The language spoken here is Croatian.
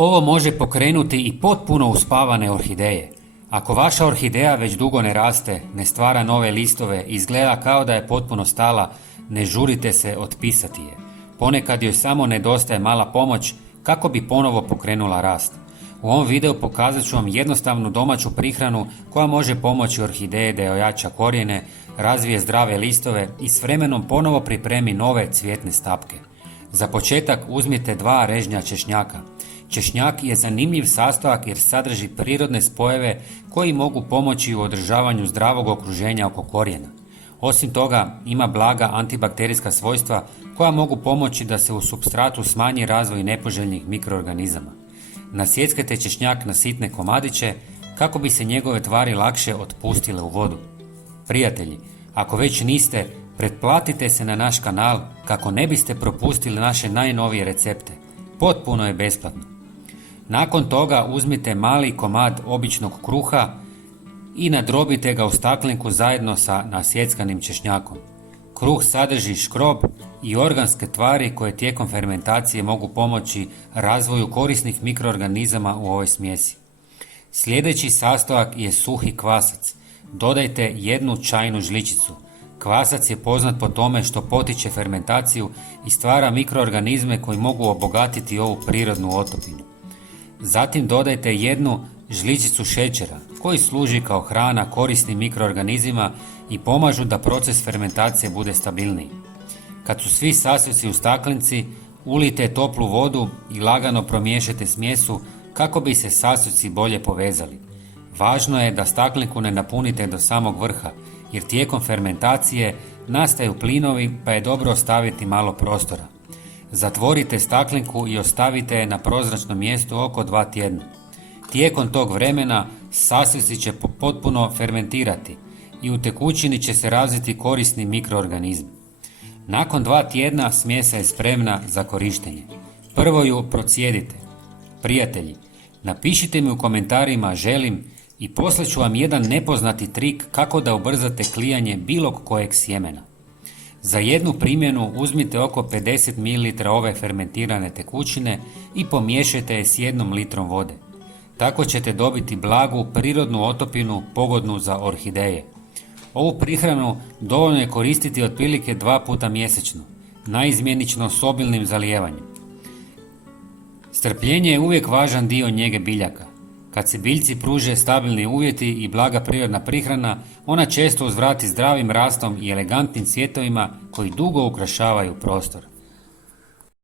Ovo može pokrenuti i potpuno uspavane orhideje. Ako vaša orhideja već dugo ne raste, ne stvara nove listove, izgleda kao da je potpuno stala, ne žurite se otpisati je. Ponekad joj samo nedostaje mala pomoć kako bi ponovo pokrenula rast. U ovom videu pokazat ću vam jednostavnu domaću prihranu koja može pomoći orhideji da ojača korijene, razvije zdrave listove i s vremenom ponovo pripremi nove cvjetne stapke. Za početak uzmite 2 režnja češnjaka. Češnjak je zanimljiv sastojak jer sadrži prirodne spojeve koji mogu pomoći u održavanju zdravog okruženja oko korijena. Osim toga, ima blaga antibakterijska svojstva koja mogu pomoći da se u supstratu smanji razvoj nepoželjnih mikroorganizama. Nasjeckajte češnjak na sitne komadiće kako bi se njegove tvari lakše otpustile u vodu. Prijatelji, ako već niste, pretplatite se na naš kanal kako ne biste propustili naše najnovije recepte. Potpuno je besplatno. Nakon toga uzmite mali komad običnog kruha i nadrobite ga u staklenku zajedno sa nasjeckanim češnjakom. Kruh sadrži škrob i organske tvari koje tijekom fermentacije mogu pomoći razvoju korisnih mikroorganizama u ovoj smjesi. Sljedeći sastojak je suhi kvasac. Dodajte 1 čajnu žličicu. Kvasac je poznat po tome što potiče fermentaciju i stvara mikroorganizme koji mogu obogatiti ovu prirodnu otopinu. Zatim dodajte 1 žličicu šećera koji služi kao hrana korisnim mikroorganizmima i pomažu da proces fermentacije bude stabilniji. Kad su svi sastojci u staklenci, ulijte toplu vodu i lagano promiješajte smjesu kako bi se sastojci bolje povezali. Važno je da staklenku ne napunite do samog vrha, jer tijekom fermentacije nastaju plinovi pa je dobro ostaviti malo prostora. Zatvorite staklenku i ostavite je na prozračnom mjestu oko 2 tjedna. Tijekom tog vremena sastojci će potpuno fermentirati i u tekućini će se razviti korisni mikroorganizmi. Nakon 2 tjedna smjesa je spremna za korištenje. Prvo ju procijedite. Prijatelji, napišite mi u komentarima želim i poslat ću vam jedan nepoznati trik kako da ubrzate klijanje bilo kojeg sjemena. Za jednu primjenu uzmite oko 50 ml ove fermentirane tekućine i pomiješajte je s 1 litrom vode. Tako ćete dobiti blagu prirodnu otopinu pogodnu za orhideje. Ovu prihranu dovoljno je koristiti otprilike 2 puta mjesečno, naizmjenično s obilnim zalijevanjem. Strpljenje je uvijek važan dio njege biljaka. Kad se biljci pruže stabilni uvjeti i blaga prirodna prihrana, ona često uzvrati zdravim rastom i elegantnim cvjetovima koji dugo ukrašavaju prostor.